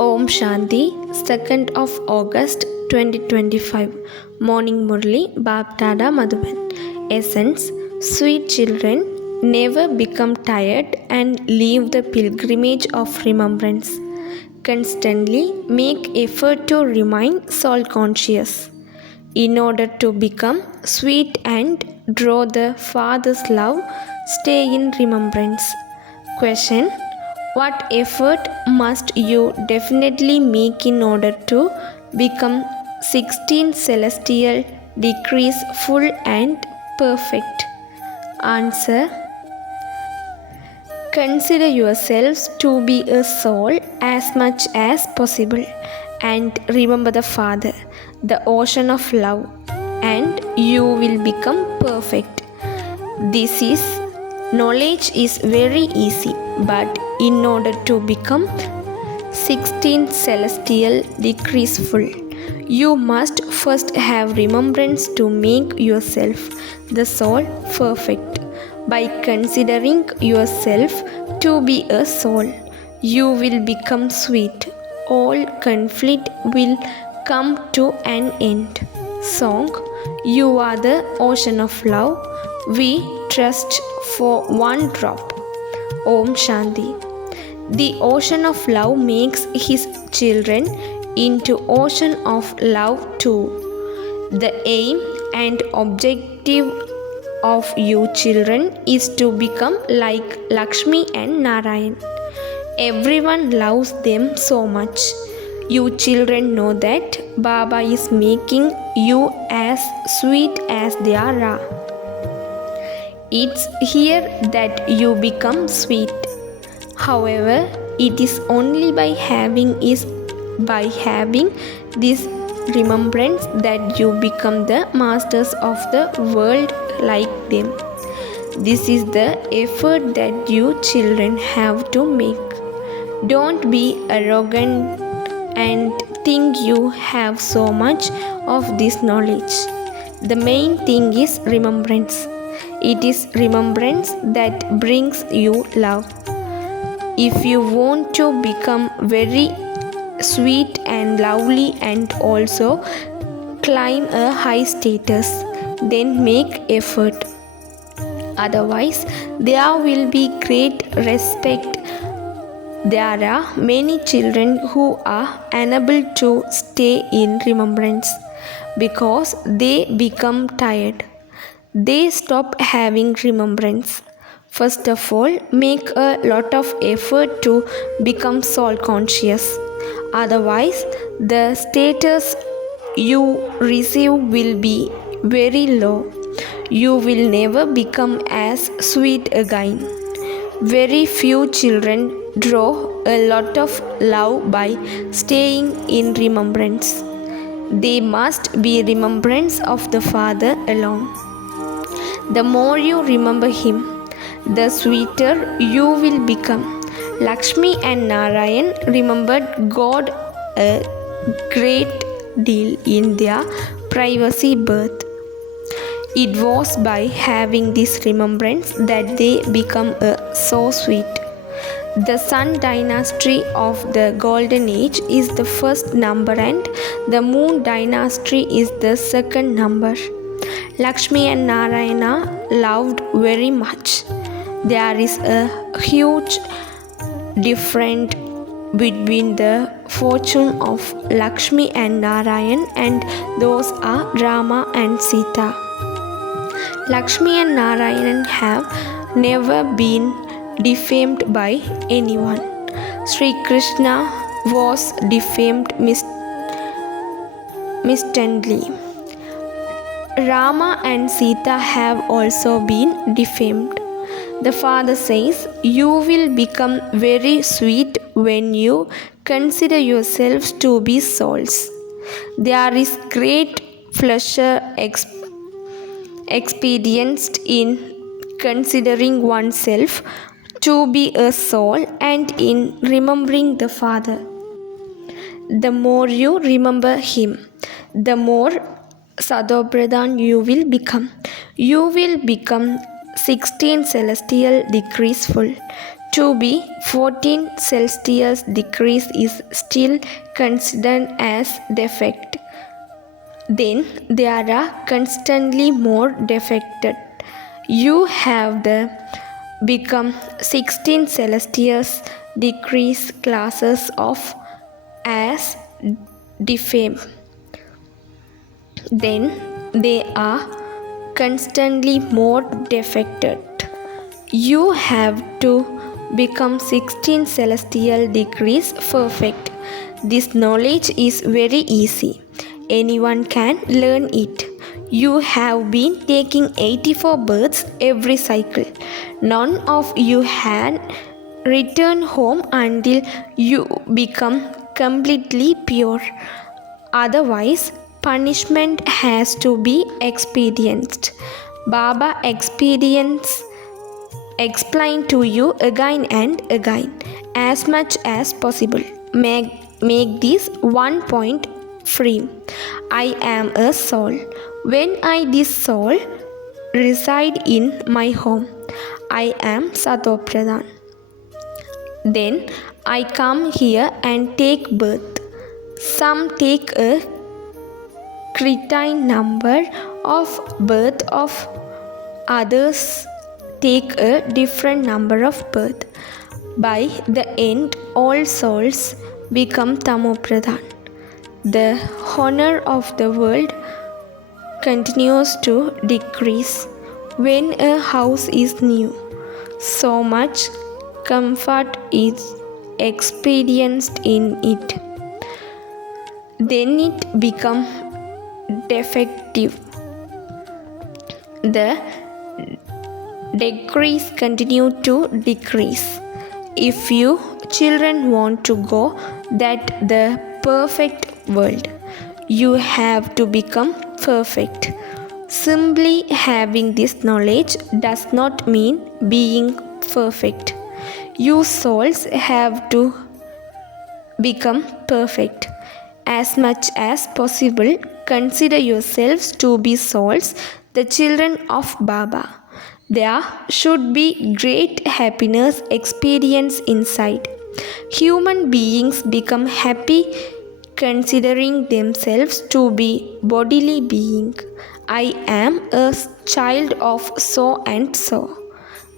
Om Shanti, 2nd of August 2025. Morning Murli, Baptada Madhuban. Essence: Sweet children, never become tired and leave the pilgrimage of remembrance. Constantly make effort to remain soul conscious in order to become sweet and draw the Father's love. Stay in remembrance. Question: what effort must you definitely make in order to become 16 celestial degrees full and perfect? Answer: consider yourselves to be a soul as much as possible and remember the Father, the ocean of love, and you will become perfect. This is knowledge is very easy, but in order to become 16 celestial degrees full, you must first have remembrance to make yourself, the soul, perfect. By considering yourself to be a soul, you will become sweet. All conflict will come to an end. Song: You are the ocean of love. We trust for one drop. Om Shanti. The ocean of love makes his children into ocean of love too. The aim and objective of you children is to become like Lakshmi and Narayan. Everyone loves them so much. You children know that Baba is making you as sweet as they are. It's here that you become sweet. However, it is only by having this remembrance that you become the masters of the world like them. This is the effort that you children have to make. Don't be arrogant and think you have so much of this knowledge. The main thing is remembrance. It is remembrance that brings you love. If you want to become very sweet and lovely and also climb a high status, then make effort. Otherwise, there will be great respect. There are many children who are unable to stay in remembrance because they become tired. They stop having remembrance. First of all, make a lot of effort to become soul conscious. Otherwise, the status you receive will be very low. You will never become as sweet again. Very few children draw a lot of love by staying in remembrance. They must be remembrance of the Father alone. The more you remember Him, the sweeter you will become. Lakshmi and Narayan remembered God a great deal in their privacy birth. It was by having this remembrance that they become so sweet. The Sun dynasty of the Golden Age is the first number and the Moon dynasty is the second number. Lakshmi and Narayana loved very much. There is a huge difference between the fortune of Lakshmi and Narayan, and those are Rama and Sita. Lakshmi and Narayan have never been defamed by anyone. Sri Krishna was defamed mistakenly. Rama and Sita have also been defamed. The Father says, you will become very sweet when you consider yourselves to be souls. There is great pleasure experienced in considering oneself to be a soul and in remembering the Father. The more you remember Him, the more Sadopradhan you will become. You will become 16 celestial degrees full. to be 14 Celsius degrees is still considered as defect. Then there are constantly more defected. You have the become 16 Celsius degrees classes of as defame. Then they are constantly more defected. You have to become 16 celestial degrees perfect. This knowledge is very easy. Anyone can learn it. You have been taking 84 births every cycle. None of you had returned home until you become completely pure. Otherwise, punishment has to be experienced. Baba explain to you again and again as much as possible. Make this one point free. I am a soul. When this soul reside in my home, I am Satopradhan. Then I come here and take birth. Some take a cretin number of birth of others take a different number of birth. By the end, all souls become Tamopradhan. The honor of the world continues to decrease when a house is new. So much comfort is experienced in it. Then it becomes defective. The degrees continue to decrease. If you children want to go that the perfect world, you have to become perfect. Simply having this knowledge does not mean being perfect. You souls have to become perfect. As much as possible, consider yourselves to be souls, the children of Baba. There should be great happiness experience inside. Human beings become happy considering themselves to be bodily being. I am a child of so and so.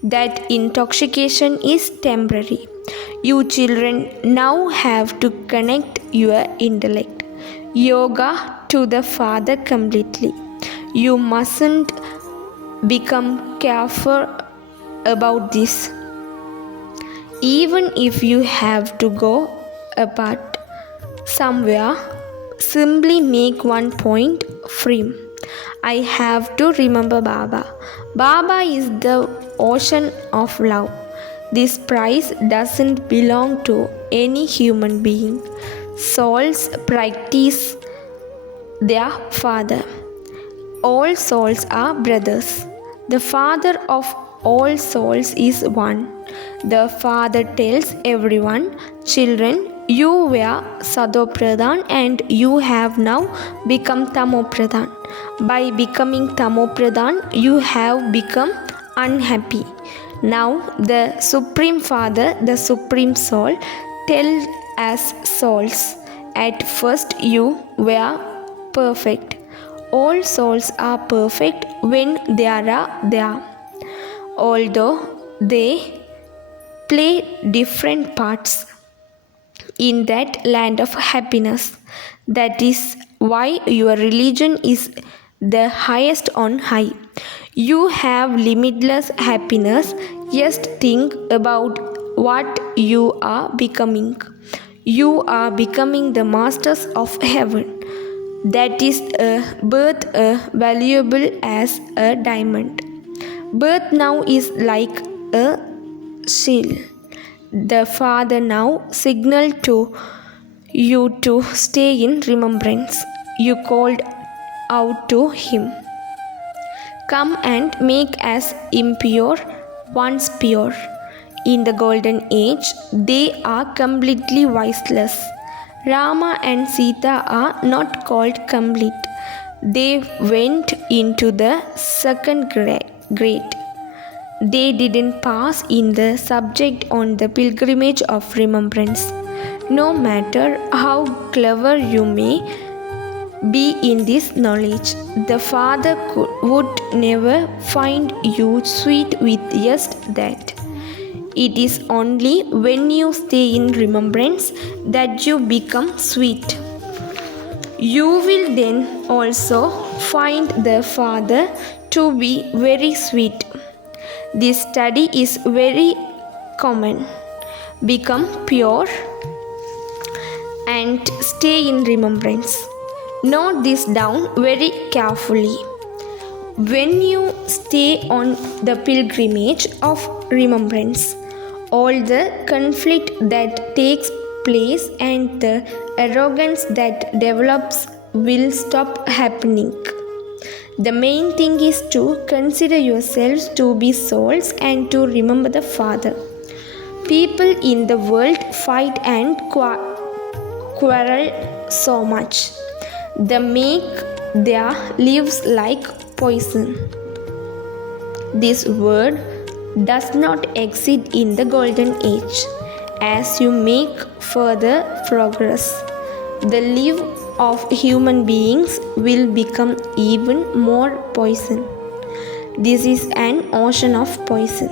That intoxication is temporary. You children now have to connect your intellect, yoga, to the Father completely. You mustn't become careful about this. Even if you have to go apart somewhere, simply make one point free. I have to remember Baba. Baba is the ocean of love. This prize doesn't belong to any human being. Souls practice their Father. All souls are brothers. The Father of all souls is one. The Father tells everyone, children, you were Sadopradhan and you have now become Tamopradhan. By becoming Tamopradhan, you have become unhappy. Now the Supreme Father, the Supreme Soul, tells us souls, at first you were perfect. All souls are perfect when they are there. Although they play different parts in that land of happiness. That is why your religion is the highest on high. You have limitless happiness. Just think about what you are becoming. You are becoming the masters of heaven. That is a birth valuable as a diamond. Birth now is like a shield. The Father now signaled to you to stay in remembrance. You called out to Him. Come and make us impure once pure. In the golden age, they are completely voiceless. Rama and Sita are not called complete. They went into the second grade. They didn't pass in the subject on the pilgrimage of remembrance. No matter how clever you may be in this knowledge, the Father would never find you sweet with just that. It is only when you stay in remembrance that you become sweet. You will then also find the Father to be very sweet. This study is very common. Become pure and stay in remembrance. Note this down very carefully. When you stay on the pilgrimage of remembrance, all the conflict that takes place and the arrogance that develops will stop happening. The main thing is to consider yourselves to be souls and to remember the Father. People in the world fight and quarrel so much. They make their lives like poison. This word does not exist in the golden age. As you make further progress, the life of human beings will become even more poison. This is an ocean of poison.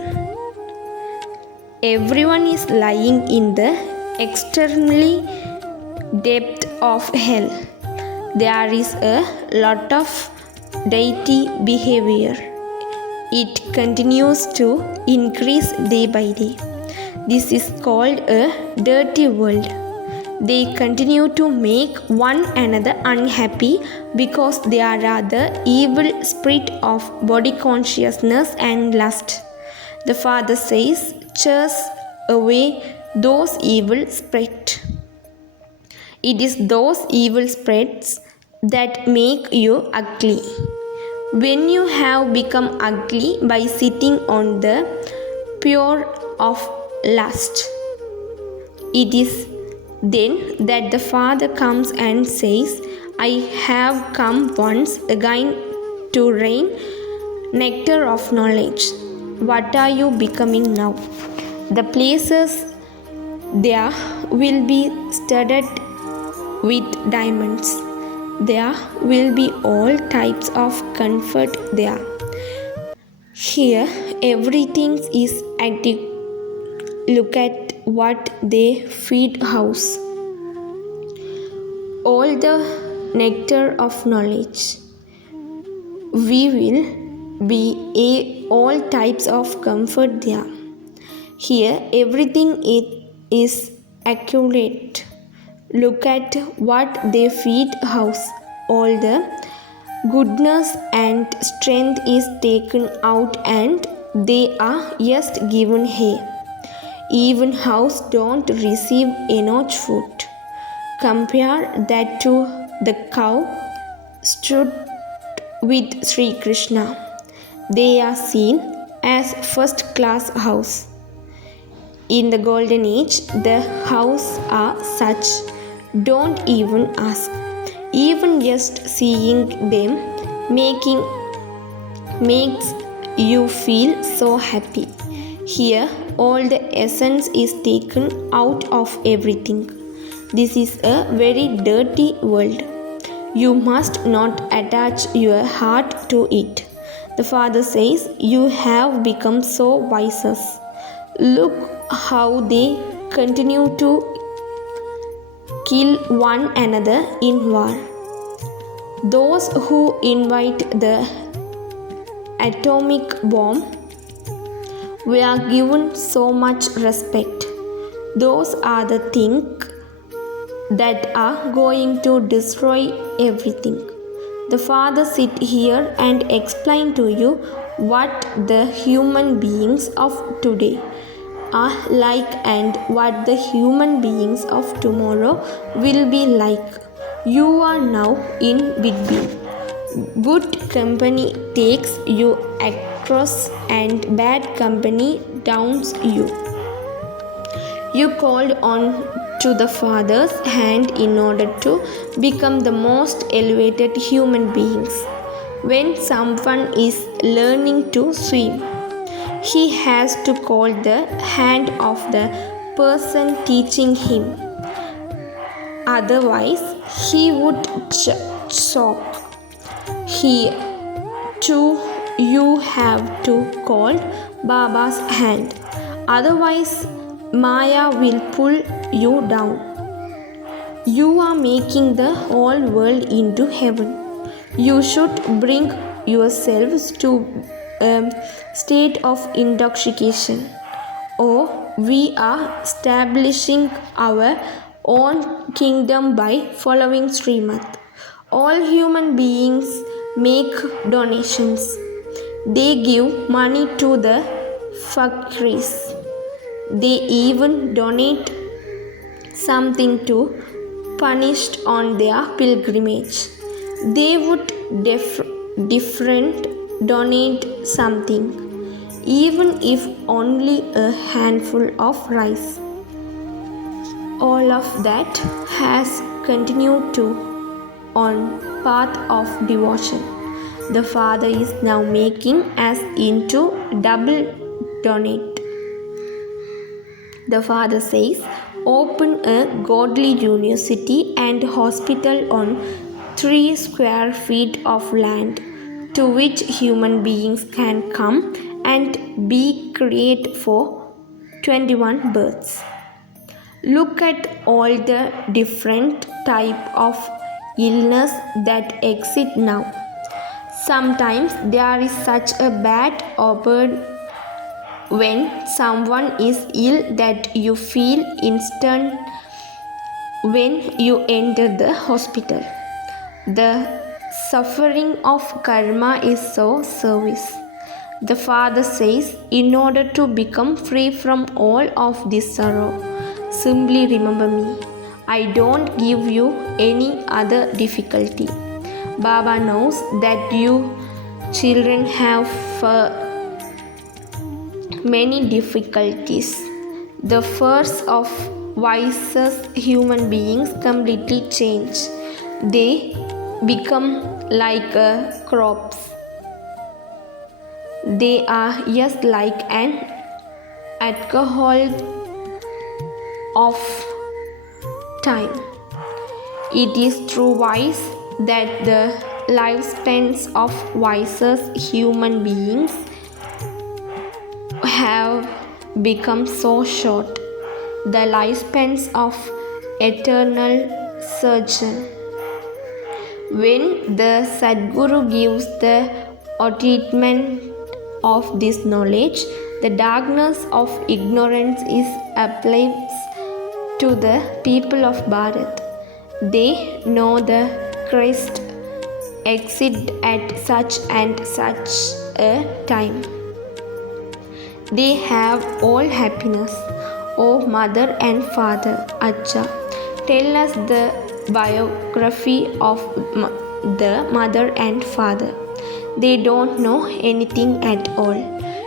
Everyone is lying in the extremely depth of hell. There is a lot of dirty behavior. It continues to increase day by day. This is called a dirty world. They continue to make one another unhappy because they are the evil spirit of body consciousness and lust. The Father says, chase away those evil spirits. It is those evil spirits that make you ugly. When you have become ugly by sitting on the pure of lust, it is then that the Father comes and says, I have come once again to rain nectar of knowledge. What are you becoming now? The places there will be studded with diamonds. There will be all types of comfort there. Here everything is active. Look at what they feed house. All the nectar of knowledge. We will be all types of comfort there. Here everything is accurate. Look at what they feed house. All the goodness and strength is taken out and they are just given hay. Even house don't receive enough food. Compare that to the cow stood with Sri Krishna. They are seen as first class house. In the golden age, the house are such. Don't even ask. Even just seeing them makes you feel so happy. Here, all the essence is taken out of everything. This is a very dirty world. You must not attach your heart to it. The Father says, you have become so wise. Look how they continue to kill one another in war. Those who invite the atomic bomb were given so much respect. Those are the things that are going to destroy everything. The Father sit here and explain to you what the human beings of today are like and what the human beings of tomorrow will be like. You are now in between. Good company takes you across and bad company downs you. You called on to the Father's hand in order to become the most elevated human beings. When someone is learning to swim, he has to call the hand of the person teaching him. Otherwise, he would choke. He too, you have to call Baba's hand. Otherwise, Maya will pull you down. You are making the whole world into heaven. You should bring yourselves to a state of intoxication, or we are establishing our own kingdom by following Srimad. All human beings make donations. They give money to the fakirs. They even donate something to punished on their pilgrimage. They would different donate something, even if only a handful of rice. All of that has continued to on path of devotion. The Father is now making us into double donate. The Father says, open a godly university and hospital on 3 square feet of land to which human beings can come and be created for 21 births. Look at all the different type of illness that exist now. Sometimes there is such a bad odor when someone is ill that you feel instant when you enter the hospital. The suffering of karma is so service. The Father says, in order to become free from all of this sorrow, simply remember me. I don't give you any other difficulty. Baba knows that you children have many difficulties. The first of wisest human beings completely change. They become like crops. They are just like an alcohol of time. It is true wise that the lifespans of wisest human beings have become so short. The lifespans of eternal surgeon. When the Sadguru gives the treatment of this knowledge, the darkness of ignorance is applied to the people of Bharat. They know the Christ exists at such and such a time. They have all happiness. O Mother and Father, Acha, tell us the biography of the Mother and Father. They don't know anything at all.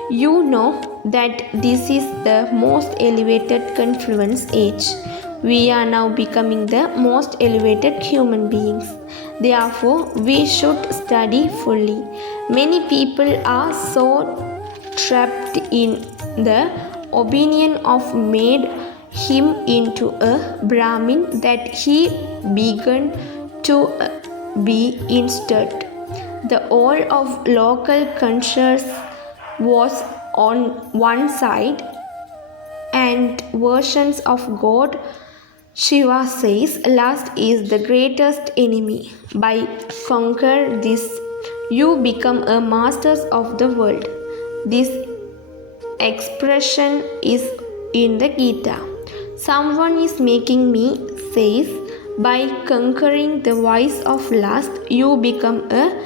You know that this is the most elevated confluence age. We are now becoming the most elevated human beings. Therefore, we should study fully. Many people are so trapped in the opinion of made him into a Brahmin that he began to be instead. The whole of local conscience was on one side and versions of God. Shiva says lust is the greatest enemy. By conquer this, you become a masters of the world. This expression is in the Gita. Someone is making me says, by conquering the vice of lust, you become a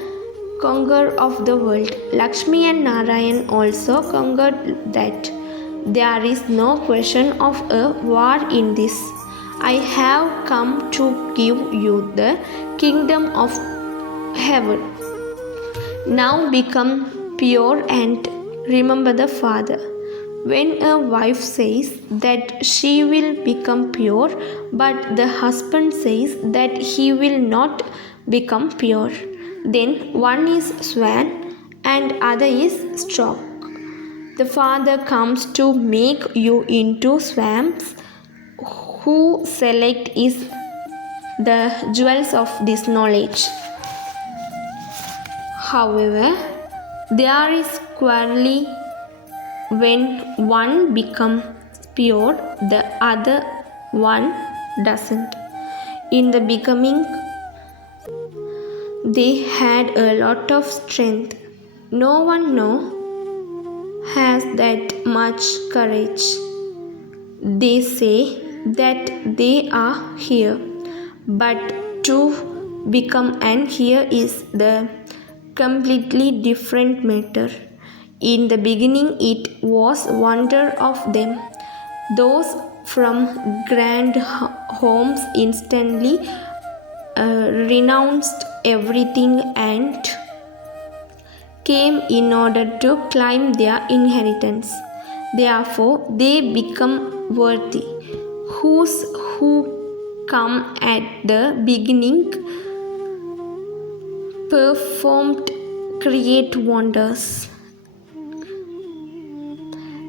conqueror of the world. Lakshmi and Narayan also conquered that. There is no question of a war in this. I have come to give you the kingdom of heaven. Now become pure and remember the Father. When a wife says that she will become pure, but the husband says that he will not become pure, then one is swan and other is stork. The Father comes to make you into swamps. Who select is the jewels of this knowledge. However, there is quarrelly when one becomes pure, the other one doesn't. In the beginning, they had a lot of strength. No one has that much courage. They say that they are here, but to become and here is the completely different matter. In the beginning, it was wonder of them. Those from grand homes instantly renounced everything and came in order to claim their inheritance. Therefore, they become worthy. Who come at the beginning performed great wonders.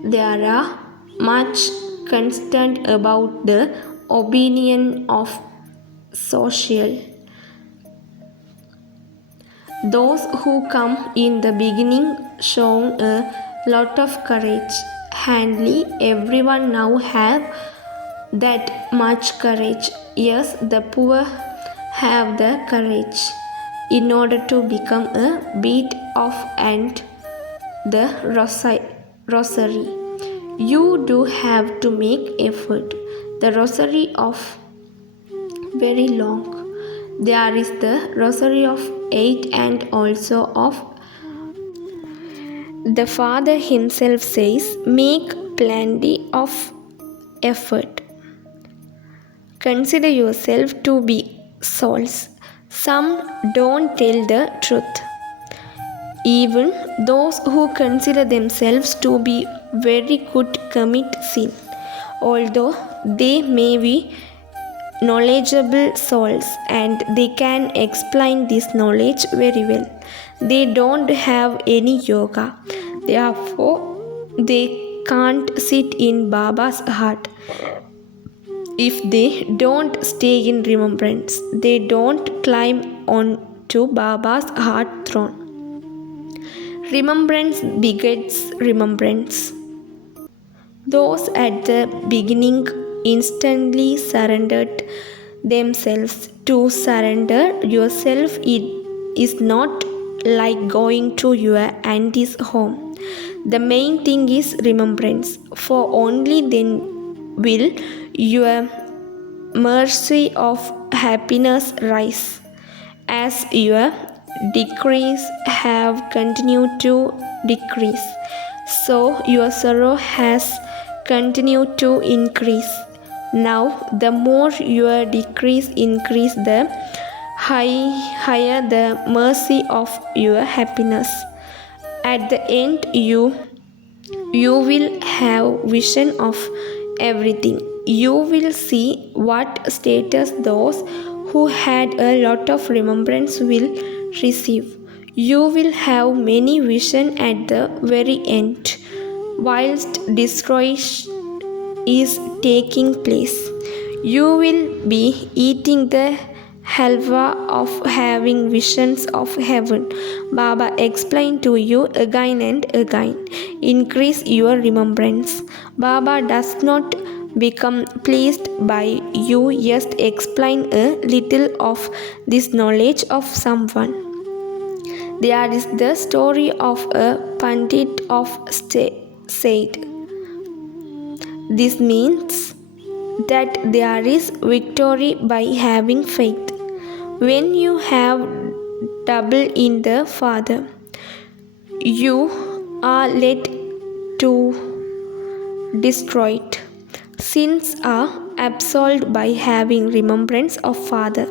There are much concerned about the opinion of social. Those who come in the beginning shown a lot of courage. Hardly everyone now have that much courage. Yes, the poor have the courage in order to become a bit of and the rosary. You do have to make effort. The rosary of very long. There is the rosary of 8 and also of. The Father himself says, make plenty of effort. Consider yourself to be souls. Some don't tell the truth. Even those who consider themselves to be very good commit sin, although they may be knowledgeable souls and they can explain this knowledge very well. They don't have any yoga, therefore they can't sit in Baba's heart. If they don't stay in remembrance, they don't climb on to Baba's heart throne. Remembrance begets remembrance. Those at the beginning instantly surrendered themselves. To surrender yourself is not like going to your auntie's home. The main thing is remembrance, for only then will your mercy of happiness rise. As your decrease have continued to decrease, so your sorrow has continued to increase. Now, the more your decrease increase, the higher the mercy of your happiness. At the end, you will have vision of everything. You will see what status those who had a lot of remembrance will receive. You will have many vision at the very end, whilst destruction is taking place. You will be eating the halwa of having visions of heaven. Baba explained to you again and again. Increase your remembrance. Baba does not become pleased by you just explain a little of this knowledge of someone. There is the story of a Pandit of said. This means that there is victory by having faith. When you have double in the Father, you are led to destroy it. Sins are absolved by having remembrance of Father.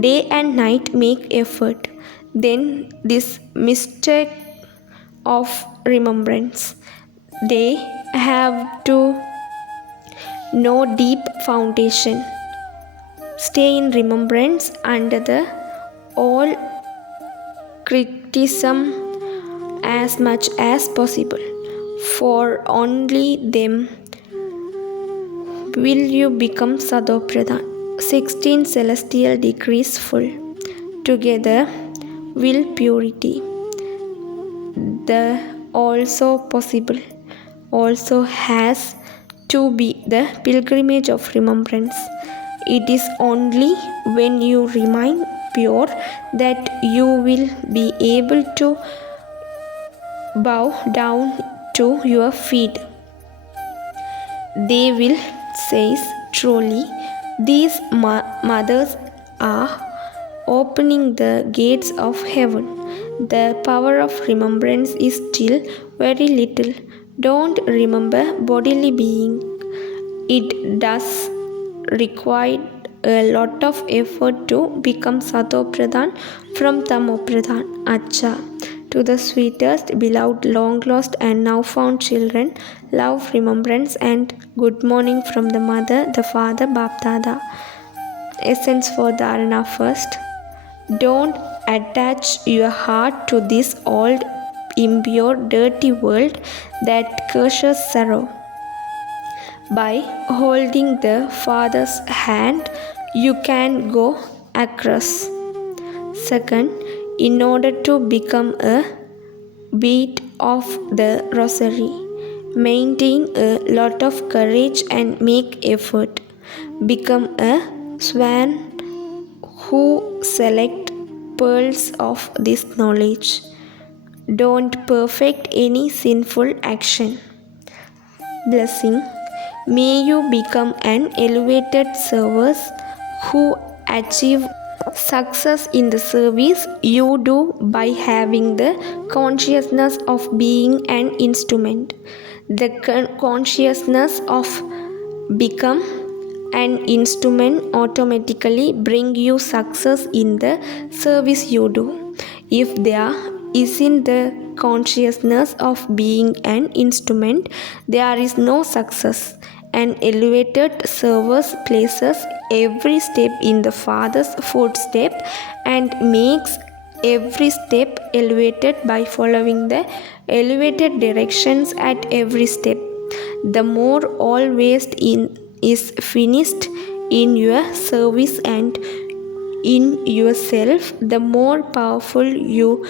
Day and night make effort. Then this mistake of remembrance. They have to know deep foundation. Stay in remembrance under the all criticism as much as possible. For only them will you become Sadopradhan. 16 celestial degrees full. Together will purity. The also possible also has to be the pilgrimage of remembrance. It is only when you remain pure that you will be able to bow down to your feet. They will say, truly, these mothers are opening the gates of heaven. The power of remembrance is still very little. Don't remember bodily being. It does require a lot of effort to become Satopradhan from Tamopradhan. Acha. To the sweetest, beloved, long lost, and now found children, love, remembrance, and good morning from the mother, the father, Bapdada. Essence for Dharana first. Don't attach your heart to this old, impure, dirty world that curses sorrow. By holding the Father's hand, you can go across. Second, in order to become a beat of the rosary, maintain a lot of courage and make effort. Become a swan who select pearls of this knowledge. Don't perfect any sinful action. Blessing. May you become an elevated servant who achieve success in the service you do by having the consciousness of being an instrument. The consciousness of become an instrument automatically bring you success in the service you do. If there isn't the consciousness of being an instrument, there is no success. An elevated servant places every step in the Father's footstep and makes every step elevated by following the elevated directions at every step. The more all waste is finished in your service and in yourself, the more powerful you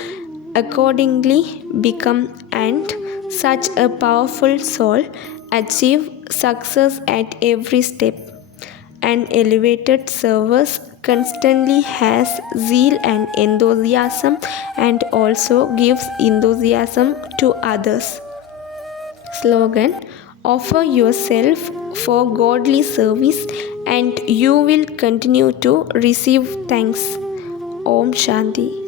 accordingly become, and such a powerful soul achieve success at every step. An elevated servant constantly has zeal and enthusiasm and also gives enthusiasm to others. Slogan: offer yourself for godly service and you will continue to receive thanks. Om Shanti.